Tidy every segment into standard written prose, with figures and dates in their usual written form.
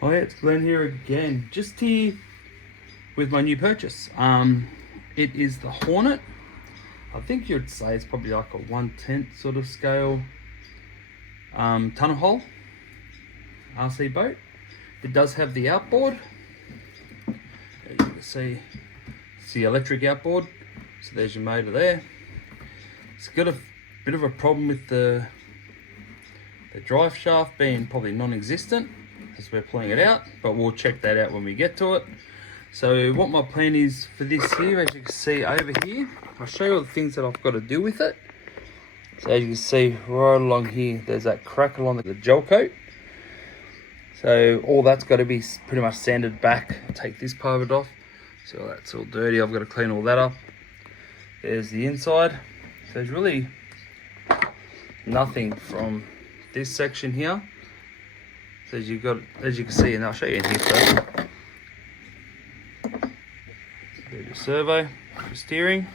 Hi, it's Glen here again, just here with my new purchase. It is the Hornet. I think you'd say it's probably like a 1/10 sort of scale tunnel hole RC boat. It does have the outboard. As you can see, it's the electric outboard. So there's your motor there. It's got a bit of a problem with the drive shaft being probably non-existent as we're pulling it out, but we'll check that out when we get to it. So what my plan is for this here, as you can see over here, I'll show you all the things that I've got to do with it. So as you can see right along here, there's that crack along the gel coat. So all that's got to be pretty much sanded back. Take this part of it off. So that's all dirty, I've got to clean all that up. There's the inside. So there's really nothing from this section here. So as you can see, and I'll show you in here first. There's your servo, your steering.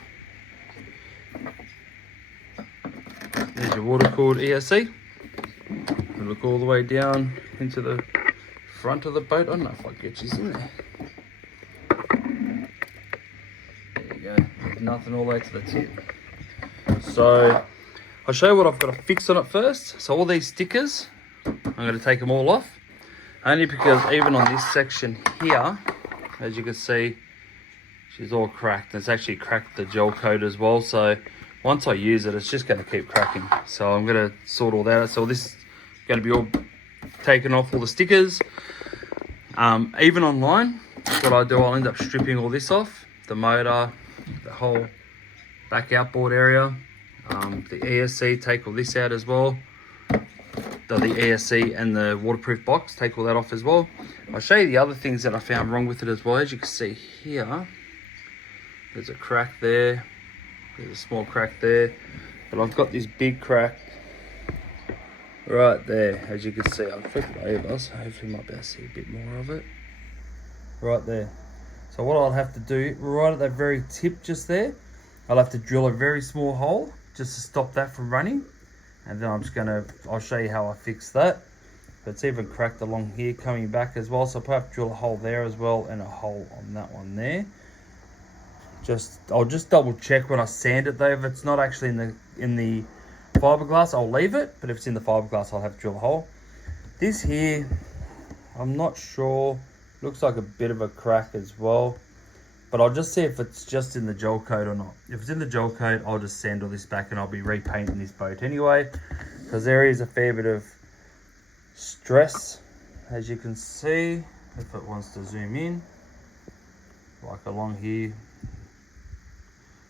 There's your water cooled ESC. And look all the way down into the front of the boat. I don't know if I get you in there. There you go. There's nothing all the way to the tip. So I'll show you what I've got to fix on it first. So all these stickers, I'm going to take them all off. Only because even on this section here, as you can see, she's all cracked. It's actually cracked the gel coat as well. So once I use it, it's just going to keep cracking. So I'm going to sort all that out. So this is going to be all taken off, all the stickers. Even online, what I do, I'll end up stripping all this off. The motor, the whole back outboard area. The ESC, take all this out as well. The ESC and the waterproof box, take all that off as well. I'll show you the other things that I found wrong with it as well. As you can see here, there's a crack there. There's a small crack there. But I've got this big crack right there. As you can see, I'll flip it over, so hopefully you might be able to see a bit more of it. Right there. So what I'll have to do, right at that very tip just there, I'll have to drill a very small hole just to stop that from running. And then I'll show you how I fix that. But it's even cracked along here coming back as well. So I'll perhaps drill a hole there as well and a hole on that one there. I'll just double check when I sand it though. If it's not actually in the fiberglass, I'll leave it. But if it's in the fiberglass, I'll have to drill a hole. This here, I'm not sure. Looks like a bit of a crack as well. But I'll just see if it's just in the gel coat or not. If it's in the gel coat, I'll just sand all this back and I'll be repainting this boat anyway. Because there is a fair bit of stress, as you can see, if it wants to zoom in. Like along here.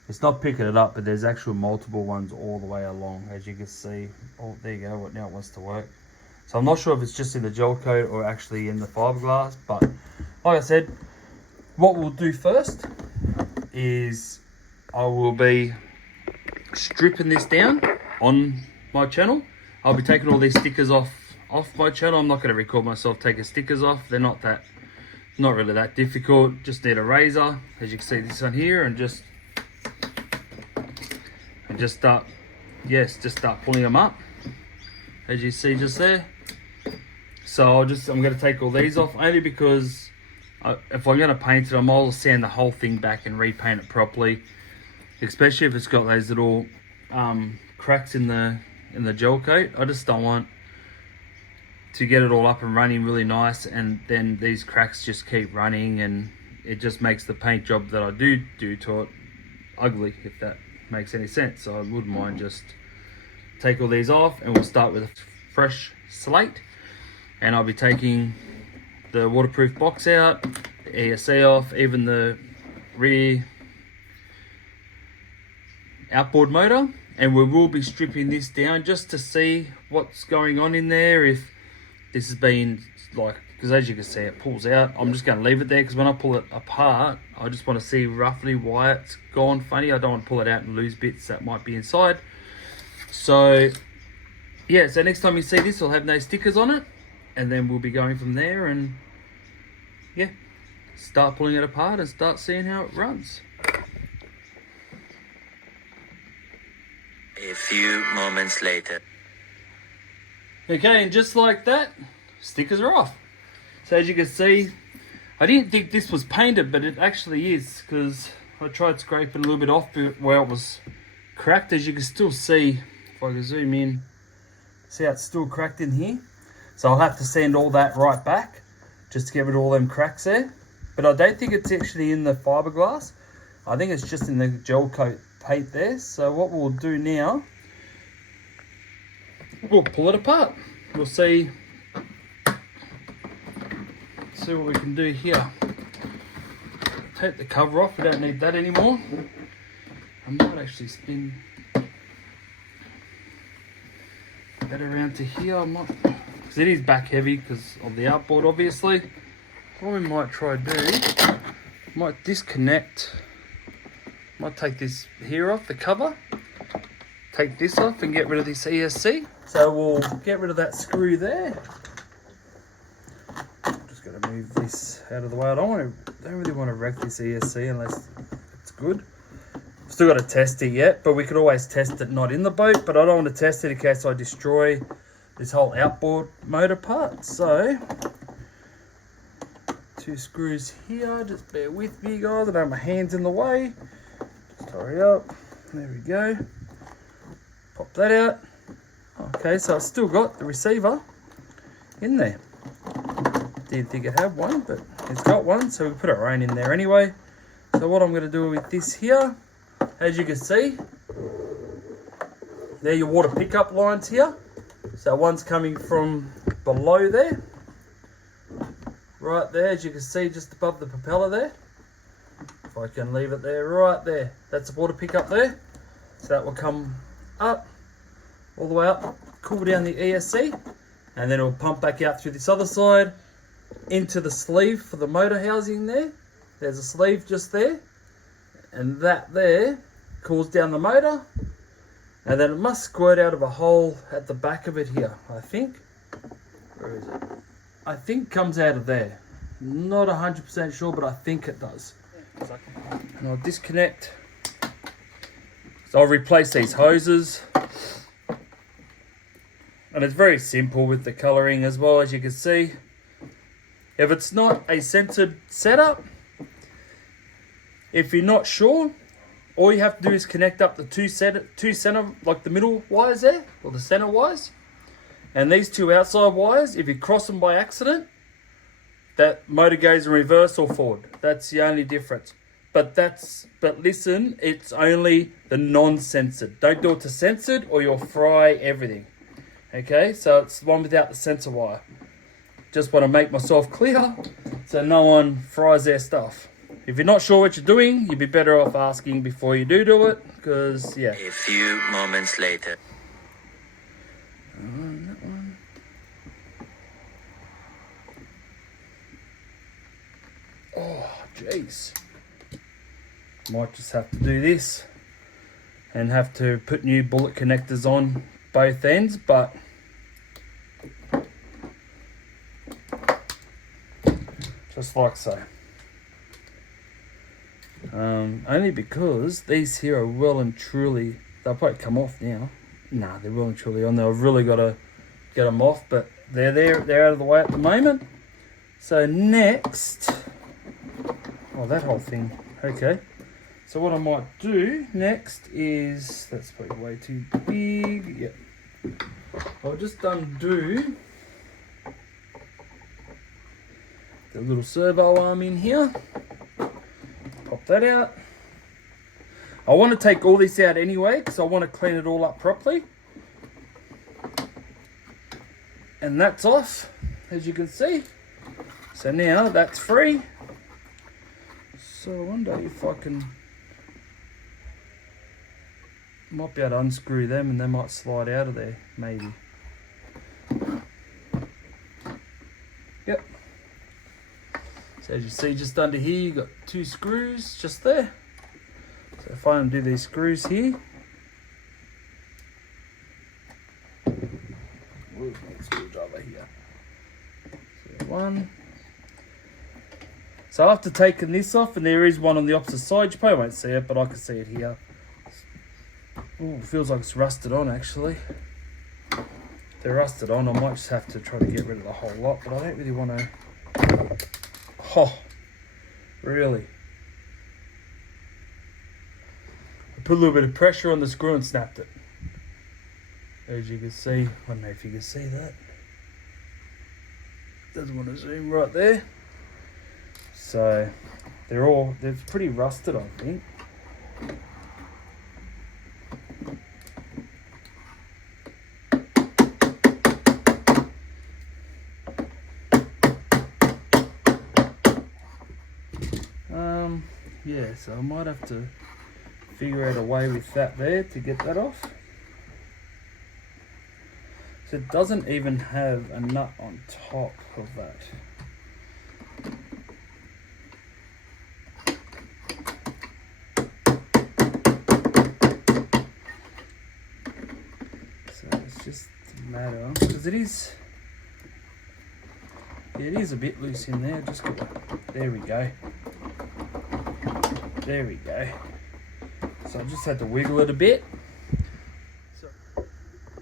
It's not picking it up, but there's actual multiple ones all the way along, as you can see. Oh, there you go, now it wants to work. So I'm not sure if it's just in the gel coat or actually in the fiberglass, but like I said, what we'll do first is I will be stripping this down on my channel. I'll be taking all these stickers off my channel. I'm not going to record myself taking stickers off. They're not really that difficult. Just need a razor, as you can see this one here, and just start pulling them up, as you see just there. So I'm going to take all these off only because if I'm going to paint it, I might as well sand the whole thing back and repaint it properly, especially if it's got those little cracks in the gel coat. I just don't want to get it all up and running really nice and then these cracks just keep running and it just makes the paint job that I do to it ugly, if that makes any sense. So I wouldn't mind just take all these off and we'll start with a fresh slate. And I'll be taking the waterproof box out, the ESC off, even the rear outboard motor, and we will be stripping this down just to see what's going on in there. If this has been like, because as you can see it pulls out, I'm just going to leave it there because when I pull it apart I just want to see roughly why it's gone funny. I don't want to pull it out and lose bits that might be inside. So yeah, so next time you see this, I'll have no stickers on it, and then we'll be going from there and yeah, start pulling it apart and start seeing how it runs. A few moments later. Okay, and just like that, stickers are off. So as you can see, I didn't think this was painted, but it actually is, because I tried scraping a little bit off where it was cracked. As you can still see, if I can zoom in, see how it's still cracked in here. So I'll have to sand all that right back just to get rid of all them cracks there. But I don't think it's actually in the fiberglass. I think it's just in the gel coat paint there. So what we'll do now, we'll pull it apart. We'll see what we can do here. Take the cover off, we don't need that anymore. I might actually spin that around to here. Because it is back heavy because of the outboard, obviously. What we might try to do, might disconnect, might take this here off the cover, take this off and get rid of this ESC. So we'll get rid of that screw there. Just got to move this out of the way. I don't really want to wreck this ESC unless it's good. Still got to test it yet, but we could always test it not in the boat, but I don't want to test it in case I destroy this whole outboard motor part. So 2 screws here, just bear with me guys, I don't have my hands in the way. Just hurry up, there we go. Pop that out. Okay, so it's still got the receiver in there. Didn't think it had one, but it's got one, so we put our own in there anyway. So what I'm going to do with this here, as you can see, there are your water pickup lines here. So one's coming from below there, right there, as you can see, just above the propeller there. If I can leave it there, right there, that's the water pickup there. So that will come up, all the way up, cool down the ESC, and then it will pump back out through this other side into the sleeve for the motor housing there. There's a sleeve just there, and that there cools down the motor, and then it must squirt out of a hole at the back of it here, I think. Where is it? I think comes out of there. Not 100% sure, but I think it does. And I'll disconnect. So I'll replace these hoses. And it's very simple with the colouring as well, as you can see. If it's not a censored setup, if you're not sure, all you have to do is connect up the two center, like the middle wires there, or the center wires. And these 2 outside wires, if you cross them by accident, that motor goes in reverse or forward. That's the only difference. But listen, it's only the non-censored. Don't do it to censored or you'll fry everything. Okay, so it's the one without the sensor wire. Just want to make myself clear so no one fries their stuff. If you're not sure what you're doing, you'd be better off asking before you do it, because yeah. A few moments later. That one. Oh, jeez. Might just have to do this and have to put new bullet connectors on both ends, but just like so. Only because these here are well and truly, they'll probably come off now. Nah, they're well and truly on there. I've really got to get them off, but they're there, they're out of the way at the moment. So next, oh, that whole thing, okay. So what I might do next is, that's probably way too big, yep. I'll just undo the little servo arm in here. Pop that out. I want to take all this out anyway because I want to clean it all up properly. And that's off, as you can see. So now that's free. So I wonder if I can, might be able to unscrew them and they might slide out of there, maybe. Yep. So as you see just under here, you've got 2 screws just there. So if I undo these screws here, where's my screwdriver here? So 1. So after taking this off, and there is one on the opposite side, you probably won't see it, but I can see it here. Oh, feels like it's rusted on actually. If they're rusted on, I might just have to try to get rid of the whole lot, but I don't really want to Oh, really? I put a little bit of pressure on the screw and snapped it. As you can see, I don't know if you can see that. Doesn't want to zoom right there. So they're pretty rusted, I think. Yeah, so I might have to figure out a way with that there to get that off. So it doesn't even have a nut on top of that. So it's just a matter, because it is a bit loose in there. Just got there we go. There we go. So I just had to wiggle it a bit. So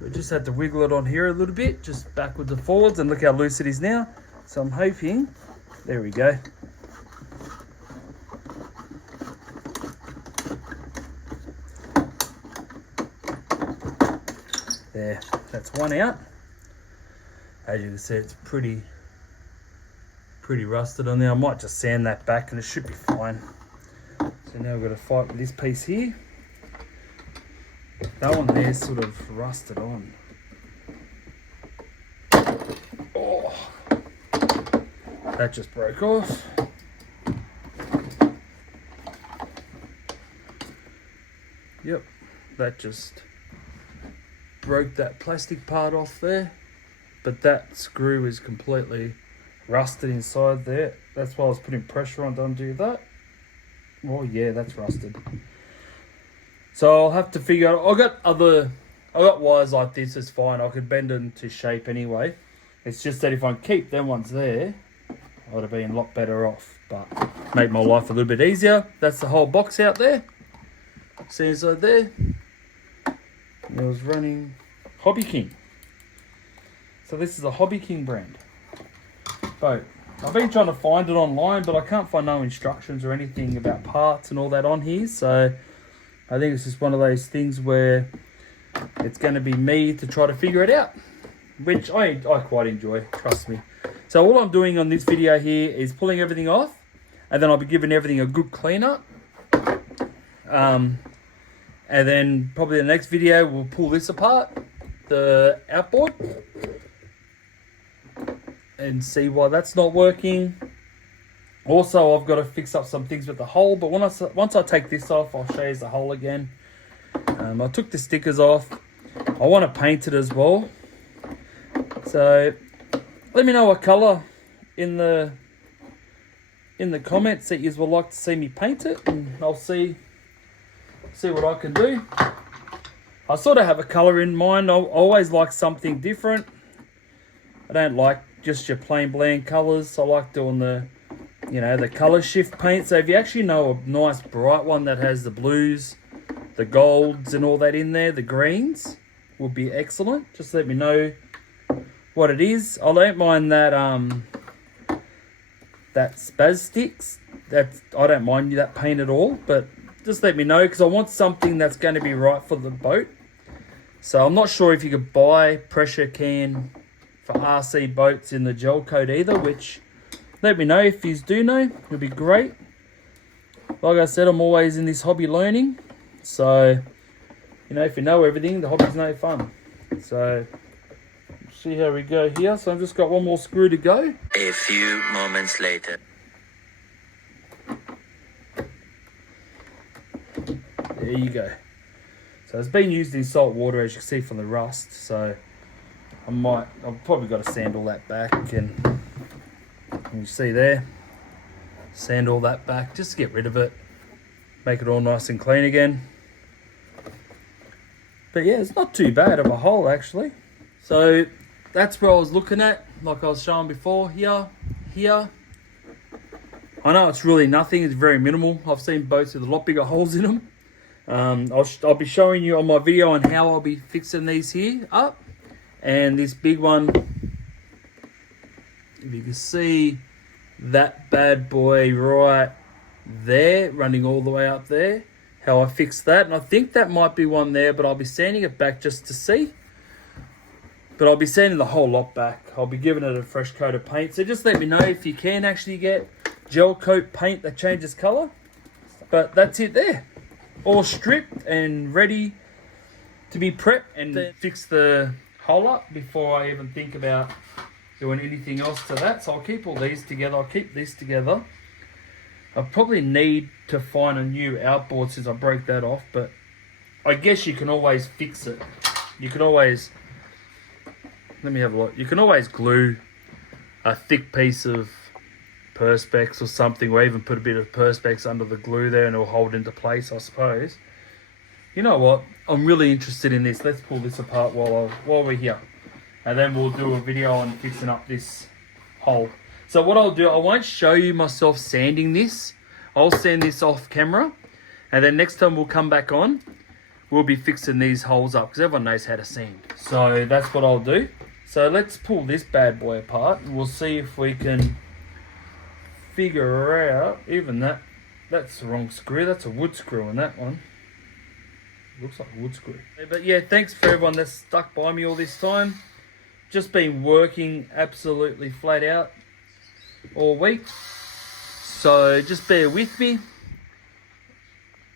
we just had to wiggle it on here a little bit, just backwards and forwards, and look how loose it is now. So I'm hoping, there we go. There, that's one out. As you can see, it's pretty rusted on there. I might just sand that back and it should be fine. So now we've got to fight with this piece here. That one there sort of rusted on. Oh, that just broke off. Yep, that just broke that plastic part off there. But that screw is completely rusted inside there. That's why I was putting pressure on to undo that. Oh yeah, that's rusted. So I'll have to figure out. I got wires like this. It's fine. I could bend them to shape anyway. It's just that if I keep them ones there, I would have been a lot better off. But make my life a little bit easier. That's the whole box out there. See inside there. And it was running Hobby King. So this is a Hobby King brand boat. I've been trying to find it online, but I can't find no instructions or anything about parts and all that on here. So I think it's just one of those things where it's going to be me to try to figure it out, which I quite enjoy, trust me. So all I'm doing on this video here is pulling everything off, and then I'll be giving everything a good clean up. And then probably the next video we'll pull this apart, the outboard, and see why that's not working. Also, I've got to fix up some things with the hull, but once I take this off, I'll show you the hull again. I took the stickers off. I want to paint it as well. So let me know what colour in the comments that you would like to see me paint it, and I'll see what I can do. I sort of have a colour in mind. I always like something different. I don't like just your plain bland colours. I like doing the colour shift paint. So if you actually know a nice bright one that has the blues, the golds and all that in there, the greens would be excellent. Just let me know what it is. I don't mind that that spaz sticks. I don't mind that paint at all, but just let me know, because I want something that's going to be right for the boat. So I'm not sure if you could buy pressure can for RC boats in the gel coat either, which let me know if you do know. It'd be great. Like I said, I'm always in this hobby learning. So, if you know everything, the hobby's no fun. So, see how we go here. So I've just got one more screw to go. A few moments later. There you go. So it's been used in salt water, as you can see from the rust. So I've probably got to sand all that back, and you see there, sand all that back just to get rid of it, make it all nice and clean again. But yeah, it's not too bad of a hole actually. So that's where I was looking at, like I was showing before, here. I know it's really nothing, it's very minimal. I've seen boats with a lot bigger holes in them. I'll be showing you on my video on how I'll be fixing these here up. And this big one, if you can see, that bad boy right there, running all the way up there. How I fixed that, and I think that might be one there, but I'll be sanding it back just to see. But I'll be sanding the whole lot back. I'll be giving it a fresh coat of paint. So just let me know if you can actually get gel coat paint that changes colour. But that's it there. All stripped and ready to be prepped and then fix the hole up before I even think about doing anything else to that. So I'll keep all these together. I'll keep this together. I probably need to find a new outboard since I broke that off. But I guess you can always fix it. You can always... Let me have a look. You can always glue a thick piece of Perspex or something, or even put a bit of Perspex under the glue there and it'll hold into place, I suppose. You know what? I'm really interested in this. Let's pull this apart while we're here. And then we'll do a video on fixing up this hole. So what I'll do, I won't show you myself sanding this. I'll sand this off camera. And then next time we'll come back on, we'll be fixing these holes up because everyone knows how to sand. So that's what I'll do. So let's pull this bad boy apart and we'll see if we can figure out, even that's the wrong screw. That's a wood screw in that one. Looks like a wood screw. But yeah, thanks for everyone that's stuck by me all this time. Just been working absolutely flat out all week. So just bear with me.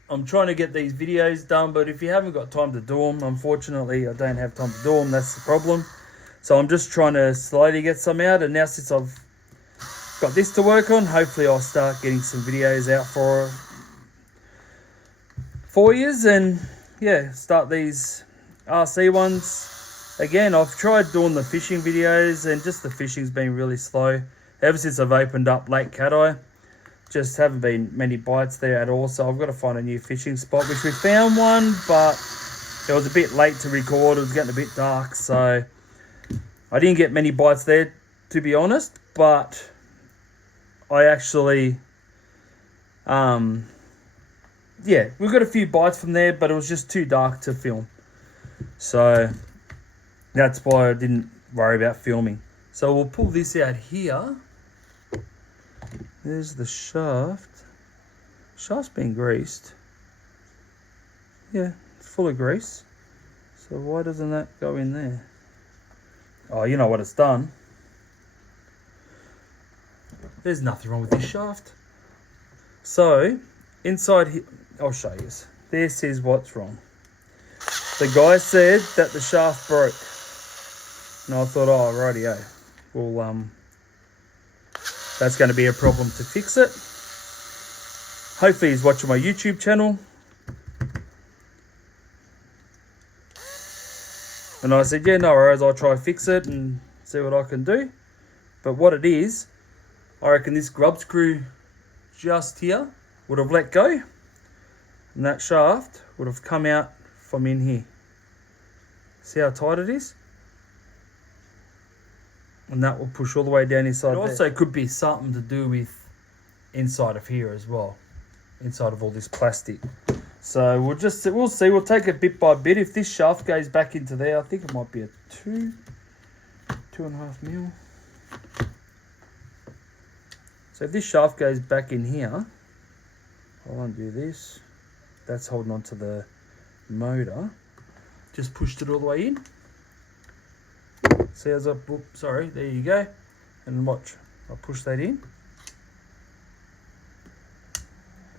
I'm trying to get these videos done, but if you haven't got time to do them, unfortunately I don't have time to do them. That's the problem. So I'm just trying to slowly get some out, and now since I've got this to work on, hopefully I'll start getting some videos out for you, and yeah, start these RC ones. Again, I've tried doing the fishing videos and just the fishing's been really slow. Ever since I've opened up Lake Cat-Eye, just haven't been many bites there at all, so I've got to find a new fishing spot, which we found one, but it was a bit late to record. It was getting a bit dark, so I didn't get many bites there, to be honest, but I actually, yeah, we got a few bites from there, but it was just too dark to film. So that's why I didn't worry about filming. So we'll pull this out here. There's the shaft. Shaft's been greased. Yeah, it's full of grease. So why doesn't that go in there? Oh, you know what it's done. There's nothing wrong with this shaft. So, inside here, I'll show you. This is what's wrong. The guy said that the shaft broke. And I thought, oh, rightio. Well, that's going to be a problem to fix it. Hopefully he's watching my YouTube channel. And I said, yeah, no worries, I'll try fix it and see what I can do. But what it is, I reckon this grub screw just here would have let go. And that shaft would have come out from in here. See how tight it is? And that will push all the way down inside. It also could be something to do with inside of here as well. Inside of all this plastic. So we'll see. We'll take it bit by bit. If this shaft goes back into there, I think it might be a 2.5 mil. So if this shaft goes back in here, I'll undo this. That's holding on to the motor. Just pushed it all the way in. See as sorry, there you go. And watch, I'll push that in.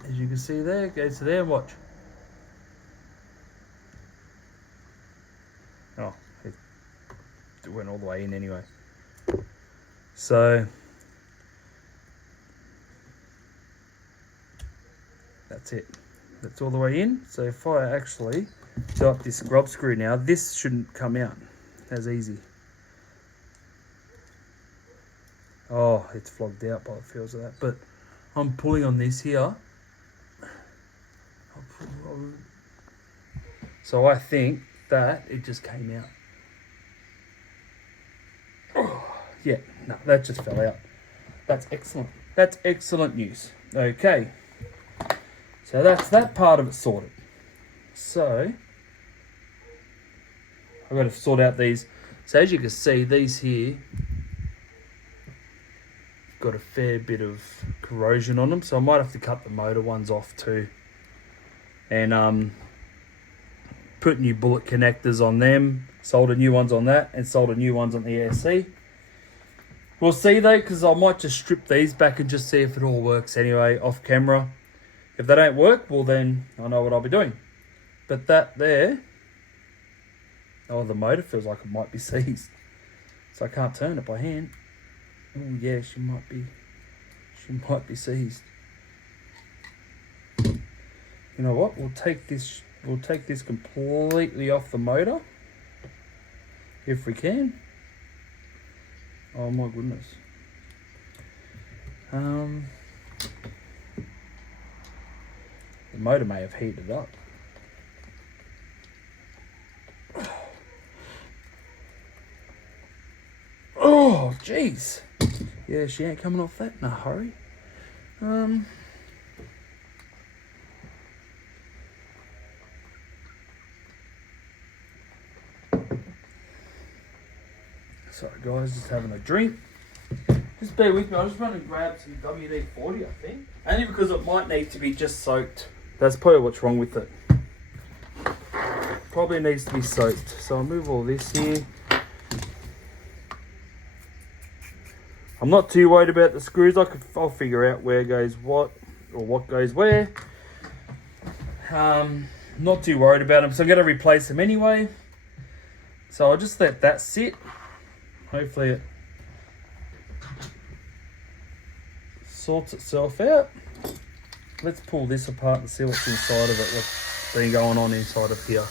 As you can see there, it goes to there and watch. Oh, it went all the way in anyway. So that's it. That's all the way in. So if I actually do up this grub screw now, this shouldn't come out as easy. Oh, it's flogged out by the feels of that. But I'm pulling on this here. So I think that it just came out. Oh, yeah, no, that just fell out. That's excellent. That's excellent news. Okay. So that's that part of it sorted. So I've got to sort out these. So as you can see, these here got a fair bit of corrosion on them, so I might have to cut the motor ones off too, and put new bullet connectors on them, solder new ones on that, and solder new ones on the ESC. We'll see though, because I might just strip these back and just see if it all works anyway off camera. If they don't work, well then I know what I'll be doing. But that there, oh, the motor feels like it might be seized, so I can't turn it by hand. Oh yeah, she might be seized. You know what? We'll take this completely off the motor if we can. Oh my goodness. The motor may have heated up. Oh, jeez. Yeah, she ain't coming off that in a hurry. Sorry guys, just having a drink. Just bear with me, I just want to grab some WD-40, I think. Only because it might need to be just soaked. That's probably what's wrong with it. Probably needs to be soaked. So I'll move all this here. I'm not too worried about the screws. I'll figure out where goes what, or what goes where. Not too worried about them, so I'm going to replace them anyway. So I'll just let that sit. Hopefully it sorts itself out. Let's pull this apart and see what's inside of it, what's been going on inside of here.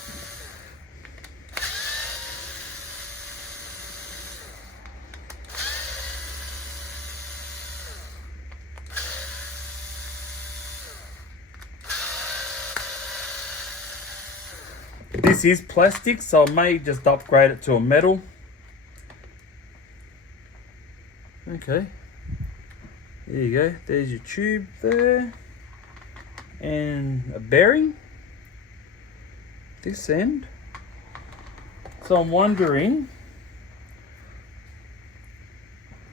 This is plastic, so I may just upgrade it to a metal. Okay, there you go. There's your tube there, and a bearing this end. So I'm wondering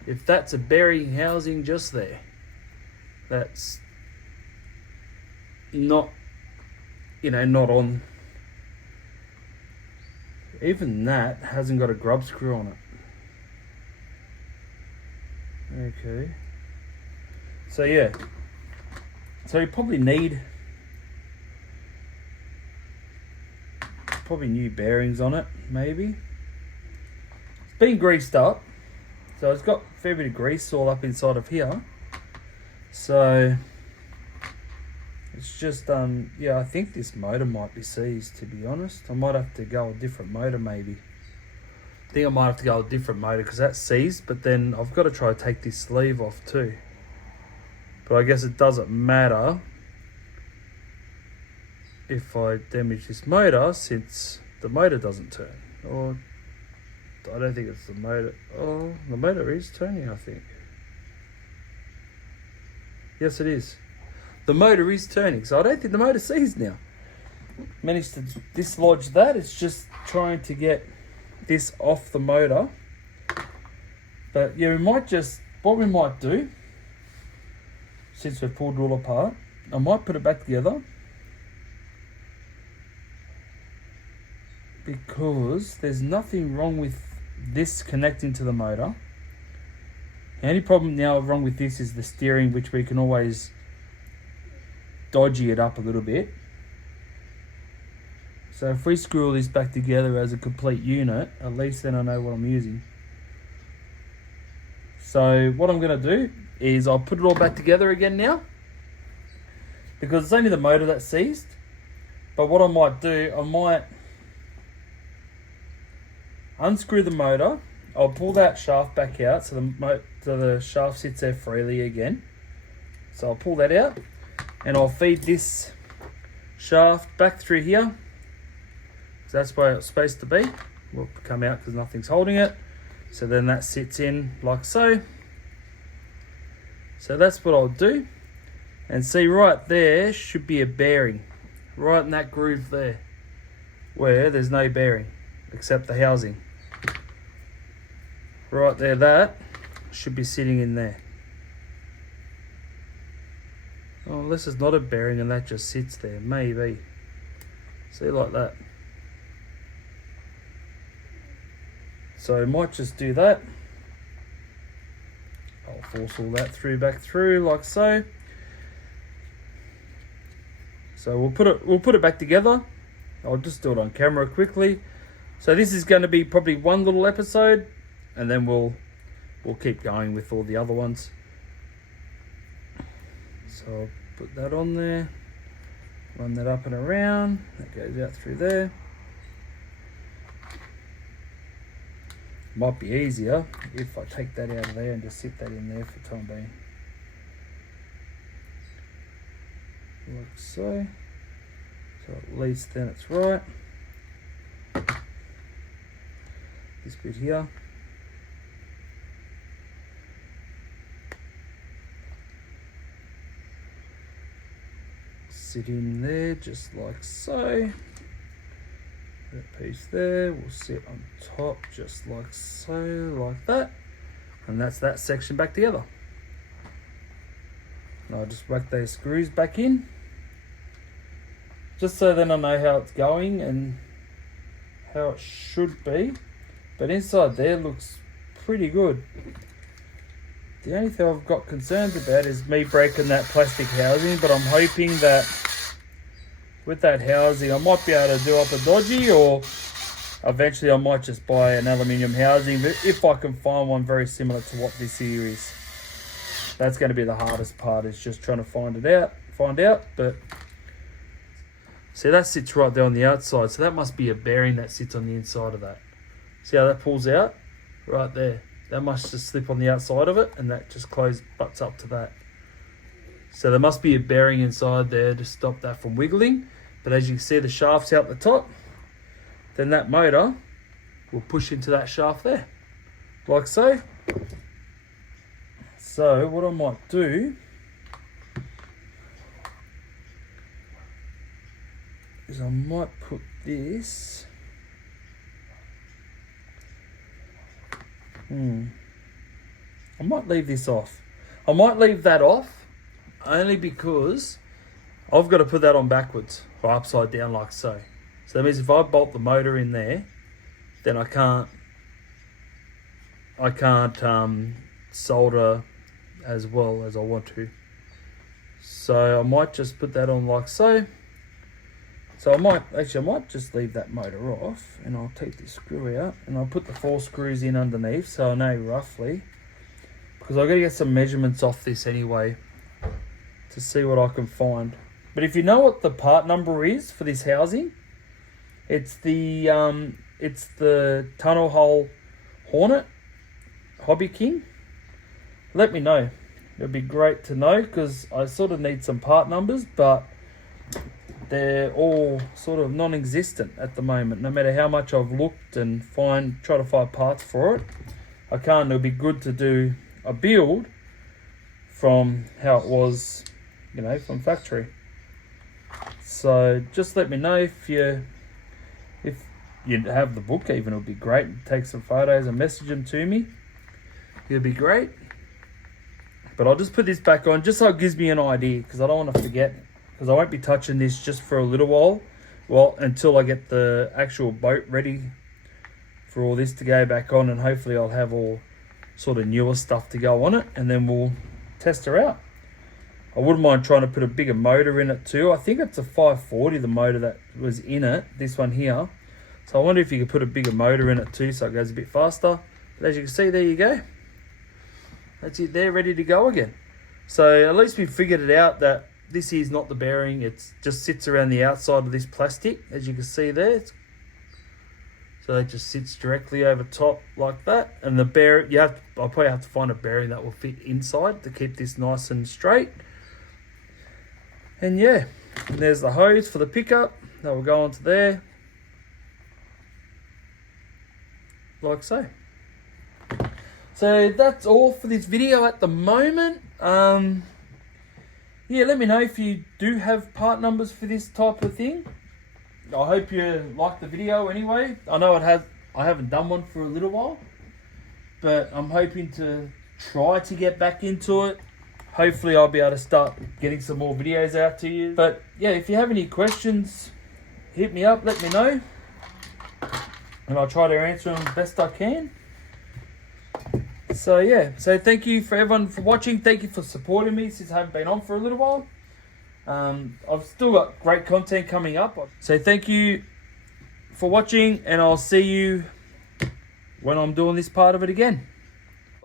if that's a bearing housing just there. That's not, not on. Even that hasn't got a grub screw on it. Okay. So yeah. So you probably need new bearings on it, maybe. It's been greased up. So it's got a fair bit of grease all up inside of here. So it's just yeah, I think this motor might be seized, to be honest. I might have to go a different motor maybe. I think I might have to go a different motor because that's seized, but then I've got to try to take this sleeve off too. But I guess it doesn't matter if I damage this motor, since the motor doesn't turn. Or I don't think it's the motor. Oh, the motor is turning, I think. Yes, it is. The motor is turning, so I don't think the motor's seized now. Managed to dislodge that. It's just trying to get this off the motor. But yeah, what we might do, since we've pulled it all apart, I might put it back together, because there's nothing wrong with this connecting to the motor. The only problem now wrong with this is the steering, which we can always dodgy it up a little bit. So if we screw all this back together as a complete unit, at least then I know what I'm using. So what I'm going to do is I'll put it all back together again now, because it's only the motor that's seized. But what I might do, I might unscrew the motor. I'll pull that shaft back out so the shaft sits there freely again. So I'll pull that out, and I'll feed this shaft back through here. So that's where it's supposed to be. Will come out because nothing's holding it. So then that sits in like so. So that's what I'll do. And see, right there should be a bearing. Right in that groove there, where there's no bearing except the housing. Right there, that should be sitting in there. Oh, unless it's not a bearing and that just sits there, maybe. See, like that. So I might just do that. I'll force all that back through like so. So we'll put it back together. I'll just do it on camera quickly. So this is going to be probably one little episode, and then we'll keep going with all the other ones. So I'll put that on there, run that up and around. That goes out through there. Might be easier if I take that out of there and just sit that in there for the time being. Like so. So at least then it's right. This bit here. Sit in there just like so. That piece there will sit on top just like so, like that. And that's that section back together. And I'll just whack those screws back in. Just so then I know how it's going and how it should be. But inside there looks pretty good. The only thing I've got concerns about is me breaking that plastic housing, but I'm hoping that with that housing I might be able to do up a dodgy, or eventually I might just buy an aluminium housing, but if I can find one very similar to what this here is. That's going to be the hardest part, is just trying to find out. But see, that sits right there on the outside, so that must be a bearing that sits on the inside of that. See how that pulls out? Right there. That must just slip on the outside of it, and that just butts up to that. So there must be a bearing inside there to stop that from wiggling. But as you can see, the shaft's out the top. Then that motor will push into that shaft there, like so. So what I might do is I might put this. I might leave this off. I might leave that off only because I've got to put that on backwards or upside down like so. So that means if I bolt the motor in there, then I can't solder as well as I want to. So I might just put that on like so. So I might just leave that motor off, and I'll take this screw out and I'll put the 4 screws in underneath so I know roughly, because I've got to get some measurements off this anyway to see what I can find. But if you know what the part number is for this housing, it's the tunnel hole Hornet Hobby King. Let me know. It'd be great to know, because I sort of need some part numbers, but they're all sort of non-existent at the moment. No matter how much I've looked and try to find parts for it, I can't. It'll be good to do a build from how it was, from factory. So just let me know if you have the book. Even it'll be great. Take some photos and message them to me. It'll be great. But I'll just put this back on just so it gives me an idea, because I don't want to forget. Because I won't be touching this just for a little while, until I get the actual boat ready for all this to go back on, and hopefully I'll have all sort of newer stuff to go on it, and then we'll test her out. I wouldn't mind trying to put a bigger motor in it too. I think it's a 540, the motor that was in it, this one here. So I wonder if you could put a bigger motor in it too, so it goes a bit faster. But as you can see, there you go. That's it there, ready to go again. So at least we figured it out that this is not the bearing. It just sits around the outside of this plastic, as you can see there. So it just sits directly over top like that. And the bearing, I'll probably have to find a bearing that will fit inside to keep this nice and straight. And yeah, and there's the hose for the pickup that will go onto there, like so. So that's all for this video at the moment. Yeah, let me know if you do have part numbers for this type of thing. I hope you liked the video anyway. I know I haven't done one for a little while, but I'm hoping to try to get back into it hopefully I'll be able to start getting some more videos out to you. But yeah, if you have any questions, hit me up, let me know, and I'll try to answer them best I can. So yeah, so thank you for everyone for watching. Thank you for supporting me since I haven't been on for a little while. I've still got great content coming up. So thank you for watching, and I'll see you when I'm doing this part of it again.